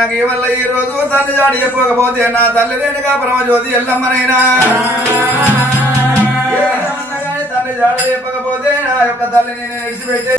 నాకు ఇవల్ల ఈ రోజు తల్లి జాడి చెప్పకపోతే నా తల్లి రేణుగా పరమజ్యోతి ఎల్లమ్మనైనా తల్లి జాడి చెప్పకపోతే నా యొక్క తల్లిని నేను విడిచిపెట్టే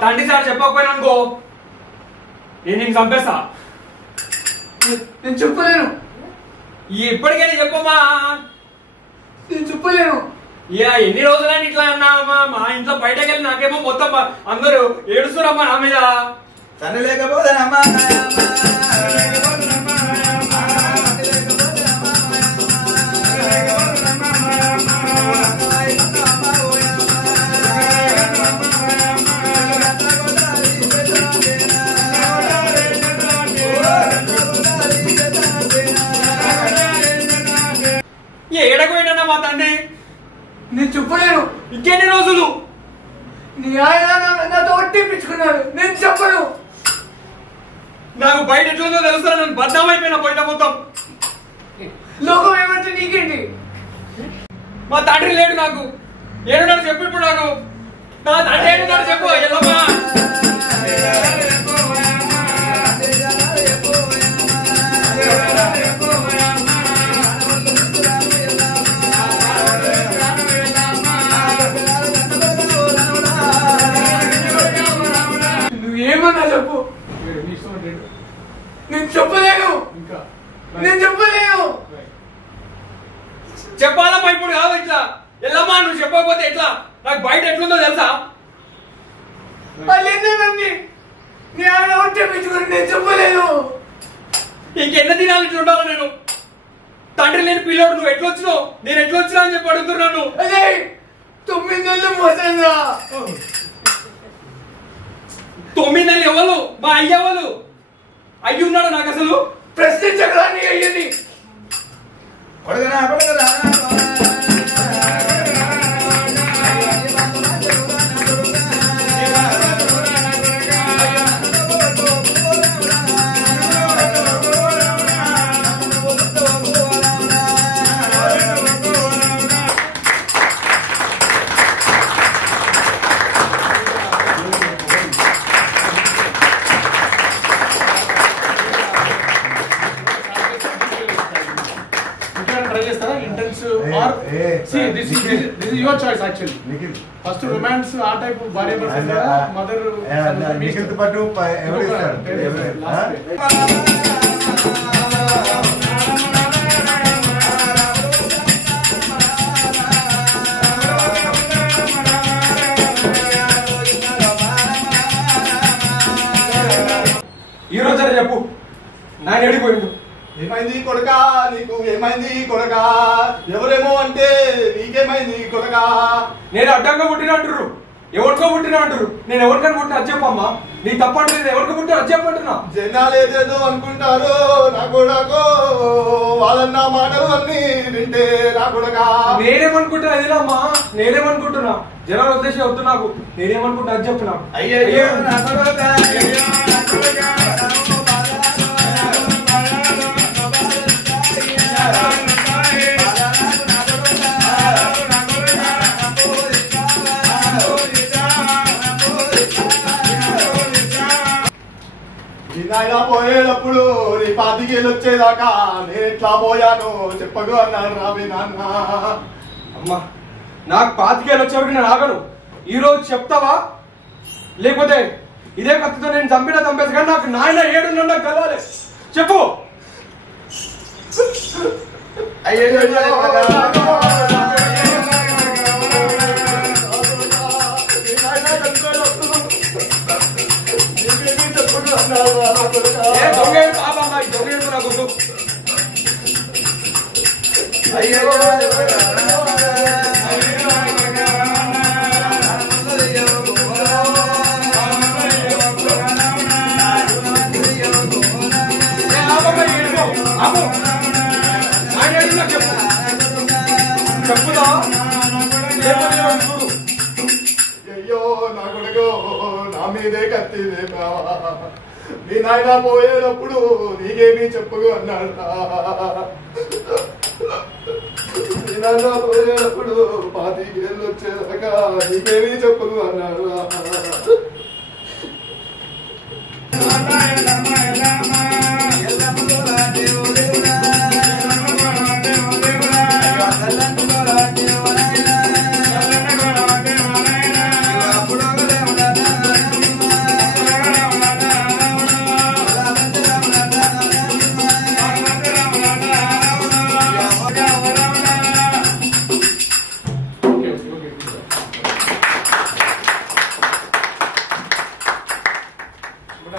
తండ్రి సార్ చెప్పకపోయినా అనుకో నేను చంపేస్తా. నేను చెప్పలేను. ఇప్పటికైనా చెప్పమ్మా. నేను చెప్పలేను. ఎన్ని రోజులని ఇట్లా అన్నావమ్మా? మా ఇంట్లో బయటకు వెళ్ళి నాకేమో మొత్తం అందరూ ఏడుస్తున్నారమ్మా నా మీద. తను లేకపోతేనమ్మా ఏడకపోయినా మా తండ్రి. నేను చెప్పలేను. ఇంకెన్ని రోజులు? నీ ఆయన నాతో ఒట్టిపించుకున్నాడు. నేను చెప్పను. నాకు బయట ఎట్లుందో తెలుస్తా. నేను బద్నాం అయిపోయినా బయట మొత్తం. లోకం ఏమంటే నీకేంటి? మా తండ్రి లేడు. నాకు ఏడున్నాడు చెప్పు. ఇప్పుడు నాకు నా తండ్రి ఏడున్నాడు చెప్పు. ఎల్లమ్మా నువ్వేమన్నా చెప్పు. నేను చెప్పలేను. నేను చెప్పలేను. చెప్పాలమ్మా. ఇప్పుడు కాదు ఇట్లా. ఎల్లమ్మా నువ్వు చెప్పకపోతే ఎట్లా? నాకు బయట ఎట్లుందో తెలుసా? వాళ్ళేంటి నీ ఆయన ఒట్టిపించుకుని నేను చెప్పలేను. ఇంకెన్న దినాలు ఇట్లా ఉండాలి? నేను తండ్రి లేని పిల్లోడు. నువ్వు ఎట్లా వచ్చినావు? నేను ఎట్లా వచ్చినా అని చెప్పి అడుగుతున్నాను. అదే 9 నెలలు మోసంగా. 9 నెలలు ఎవరు? మా అయ్య ఎవరు? అయ్యి ఉన్నాడు నాకు అసలు? ప్రశ్నించగలని అయ్యింది. See, this is your choice actually. First romance, ఆ type భార్య భర్త మదర్ నిఖిల్ పాటు ఎవరు ఇస్తారు? ఈ రోజు చెప్పు. నాయన ఎడిపోయిండు. ఏమైంది కొడకా నీకు ఏమైంది కొడకా ఎవరేమో అంటే నీకేమైంది కొడకా నేను అడ్డంగా పుట్టిన అంటారు ఎవరికో పుట్టిన అంటారు నేను ఎవరికైనా పుట్టిన అది చెప్పమ్మా నీ తప్పంటే నేను ఎవరికి పుట్టిన అది చెప్పంటున్నా జనాలు ఏదేదో అనుకుంటారు నా కొడకో వాళ్ళన్న మాటలు అన్ని వింటే నా కొడకా నేనేమనుకుంటున్నా అదిలమ్మా నేనేమనుకుంటున్నా జనాల ఉద్దేశం వద్దు నాకు నేనేమనుకుంటున్నా అది చెప్తున్నా అయ్యో నాయన పోయేటప్పుడు నీ 5 ఏళ్ళు వచ్చేదాకా నేను ఎట్లా పోయాను చెప్పకు అన్నాడు రాబీ నాన్న అమ్మా నాకు 5 ఏళ్ళు వచ్చేవరకు నేను ఆగను ఈ రోజు చెప్తావా లేకపోతే ఇదే కత్తితో నేను చంపేసి కానీ నాకు నాయన 7 నాకు కలవాలి చెప్పు దొంగ పాపమ్మా ఈ దొంగ నాకు వద్దు చెప్పుదా అయ్యో నా కొడుకు నా మీదే కత్తి నీ నాయన పోయేటప్పుడు నీకేమీ చెప్పుకు అన్నాడు నీ నాయన పోయేటప్పుడు 5 ఏళ్ళు వచ్చేదాకా నీకేమీ చెప్పుకు అన్నాడు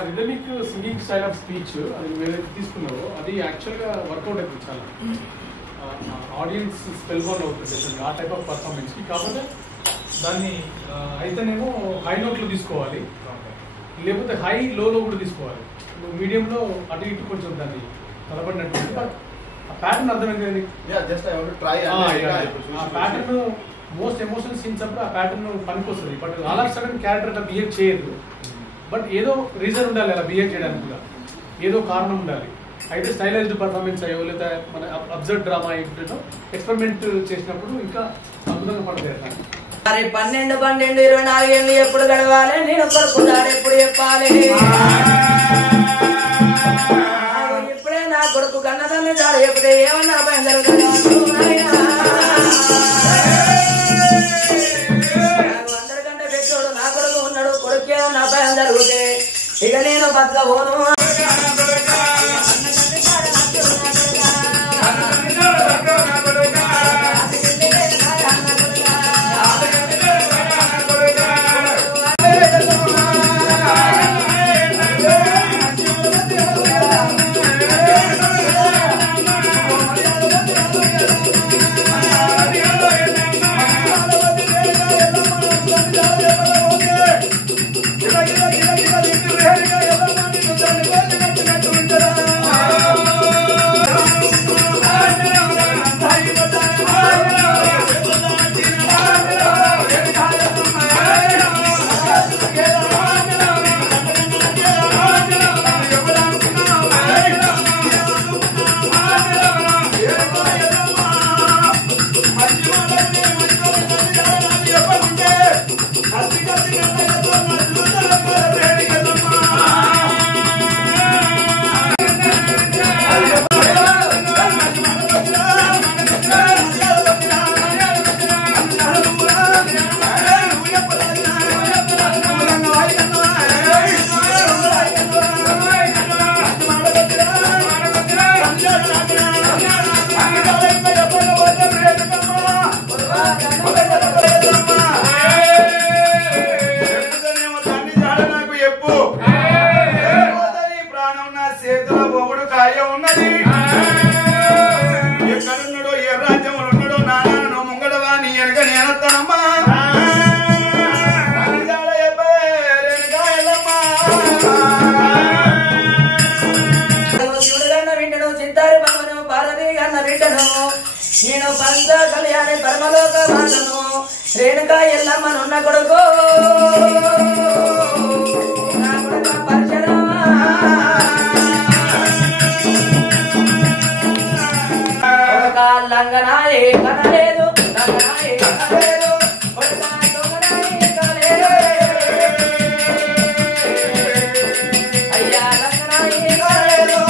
rhythmic singing style of speech అది ఏదైతే తీసుకున్నావో అది యాక్చువల్గా వర్కౌట్ అవుతుంది చాలా ఆడియన్స్ స్పెల్ బౌండ్ అవుతుంది ఆ టైప్ ఆఫ్ పర్ఫార్మెన్స్కి కాకపోతే దాన్ని అయితేనేమో హై నోట్లో తీసుకోవాలి లేకపోతే హై లోలో కూడా తీసుకోవాలి మీడియంలో అటు ఇటు కొంచెం దాన్ని తలపడినట్టు బట్ ఆ ప్యాటర్న్ అర్థమైంది ఆ ప్యాటర్న్ మోస్ట్ ఎమోషనల్ సీన్స్ అప్పుడు ఆ ప్యాటర్న్ పనికొస్తుంది but all of sudden character అట్లా బిహేవ్ చేయదు బట్ ఏదో రీజన్ ఉండాలి అలా బిహేవ్ చేయడానికి కూడా ఏదో కారణం ఉండాలి అయితే స్టైలైజ్డ్ పర్ఫార్మెన్స్ అయ్యో లేదా మన అబ్జర్వ్ డ్రామా ఏంటో ఎక్స్పెరిమెంట్ చేసినప్పుడు ఇంకా అద్భుతంగా పడతాయి. మరి 12 24 ఏళ్ళు ఎప్పుడు గడవాలి నేను కొడుకున్నాడు ఎప్పుడు చెప్పాలి ఇప్పుడే నా కొడుకు కన్నదాన్ని దాడు ఎప్పుడే ఏమన్నా భయం జరుగుతుంది అందరికంటే పెద్దోడు నా కొడుకు ఉన్నాడు కొడుకేమన్నా భయం జరిగితే ఇక నేను బతకపోను ప్రాణం నా చేతుల బొమ్ముడు కాయ ఉన్నది అని పరమలోక మాతను రేణుకా ఎల్లమ్మనున్న కొడుకు నా కొడుకు పరశురామ కొడుక లంగనాయే కనలేదు లంగనాయే కనలేదు కొడుక దొంగనాయే కనలేదు అయ్యా లంగనాయే కనలేదు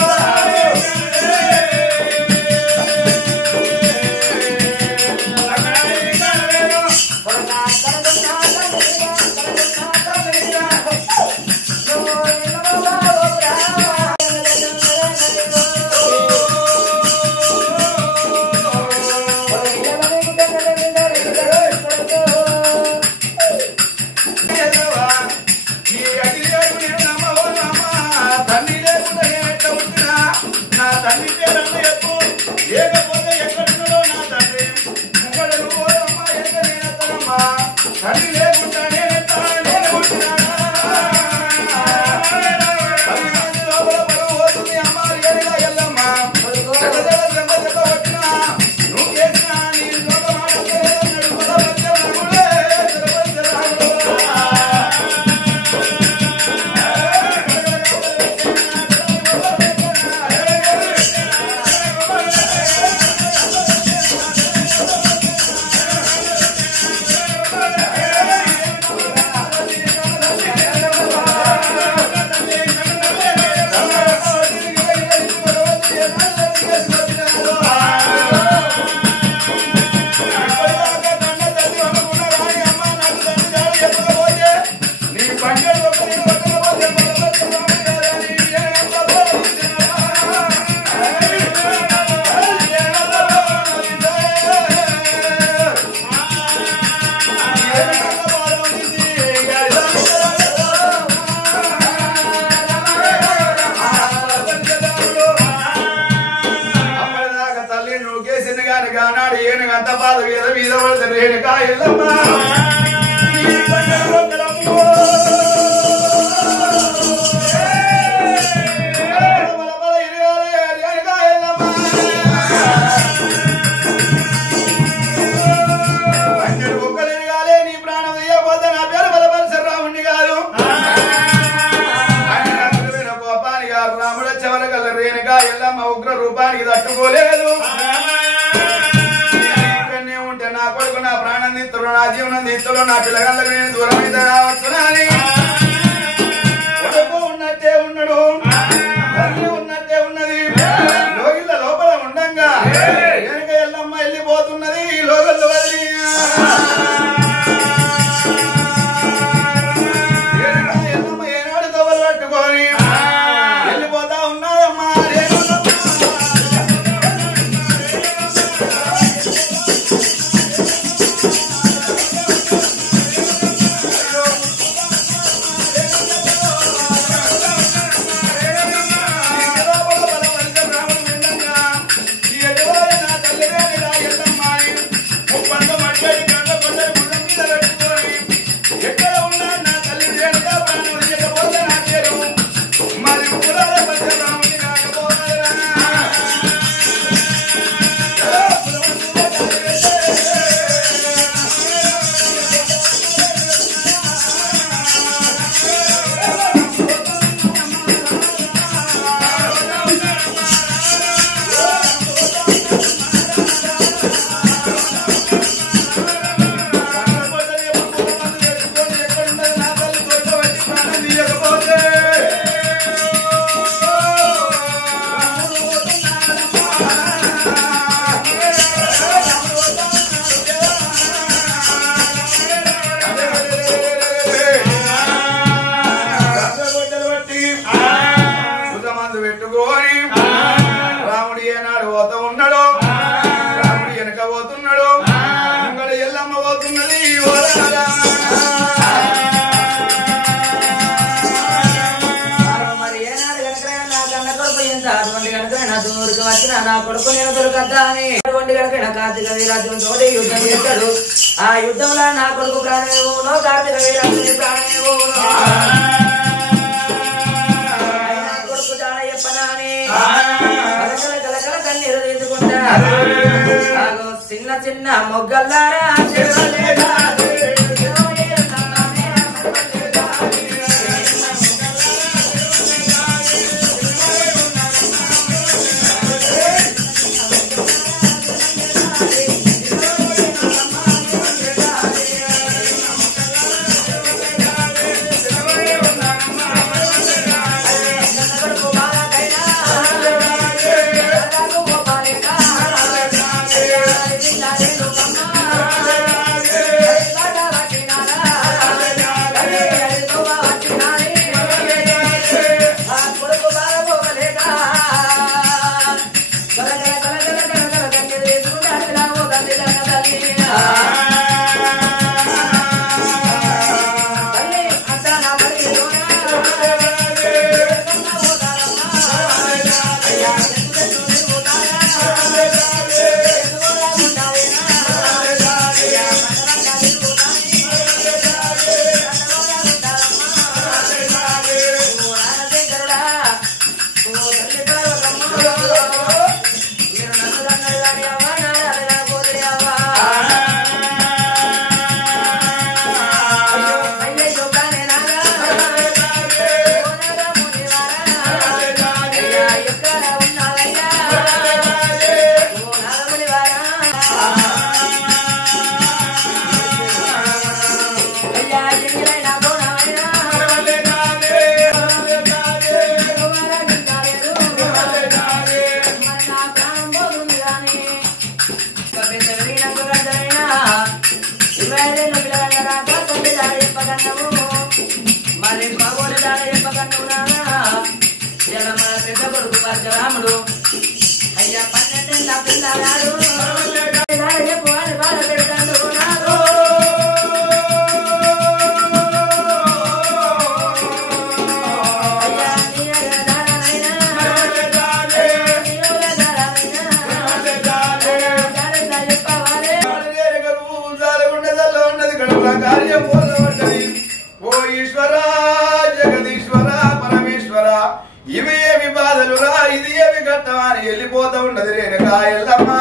ఉగ్ర రూపానికి తట్టుకోలేదు. ఇక్కడనే ఉంటే నా కొడుకు నా ప్రాణం తీస్తుడు, నా జీవనం తీస్తుడు, నా పిల్లగాళ్ళకి నేను దూరం అయితే రావచ్చునని కొడుకు ఉన్నట్టే ఉన్నాడు, తల్లి ఉన్నట్టే ఉన్నది. లోగిళ్ళ లోపల ఉండంగా వెనక ఎల్లమ్మ వెళ్ళిపోతున్నది లోగళ్ళు వదిలి. ఎల్లమ్మ ఏనాడు తోవలు పట్టుకొని వెళ్ళిపోతా ఉన్నదమ్మా. రాముడు ఏనాడు పోతూ ఉన్నాడు, రాముడు వెనక పోతున్నాడు, ఇక్కడ ఎల్లమ్మ పోతున్నది. మరి ఏనాడు కనుక నా కన్న కొడుకు ఎంత అటువంటి కనుక నా దూరికి వచ్చిన నా కొడుకు నేను దొరకద్దా అని అటువంటి కనుక కార్తీక వీరాజుని తోటి యుద్ధం చేస్తాడు. ఆ యుద్ధంలో నా కొడుకు ప్రాణమేమోనో కార్తీక వీరాజుని ప్రాణమేమోనో కొడుకు జాడ చెప్పనాని కలకల కన్నీరు తీసుకుంటా చిన్న చిన్న మొగ్గల్లారా చెరవలేదా మరి మగోని దాని చెప్పకన్నా ఇలా మన పెద్ద కొడుకు పరశురాముడు అయ్యా 12 పిల్లగాడు చెప్పు అని బాధ పెడతాడు ఓ ఈశ్వర జగదీశ్వర పరమేశ్వర ఇవి ఏమి బాధలురా ఇది ఏమి ఘట్టమా అని వెళ్ళిపోతా ఉన్నది రేణుకా ఎల్లమ్మ.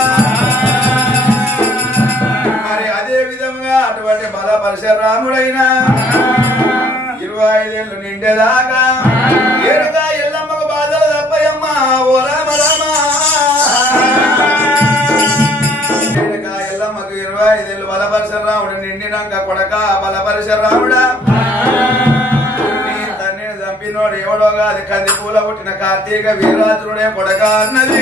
మరి అదే విధంగా అటువంటి బల పరశురాముడైనా 25 ఏళ్ళు నిండేదాకా రేణుకా ఎల్లమ్మకు బాధలు తప్పయమ్మ. ఓ రామ రామ రేణుకా ఎల్లమ్మకు 25 ఏళ్ళు బల పరశురాముడు నిండినాక కొడక బల పరశురాముడా చంపినోడు ఎవడో కాదు కంది పూల పుట్టిన కార్తీక వీరాజుడే కొడక అన్నది.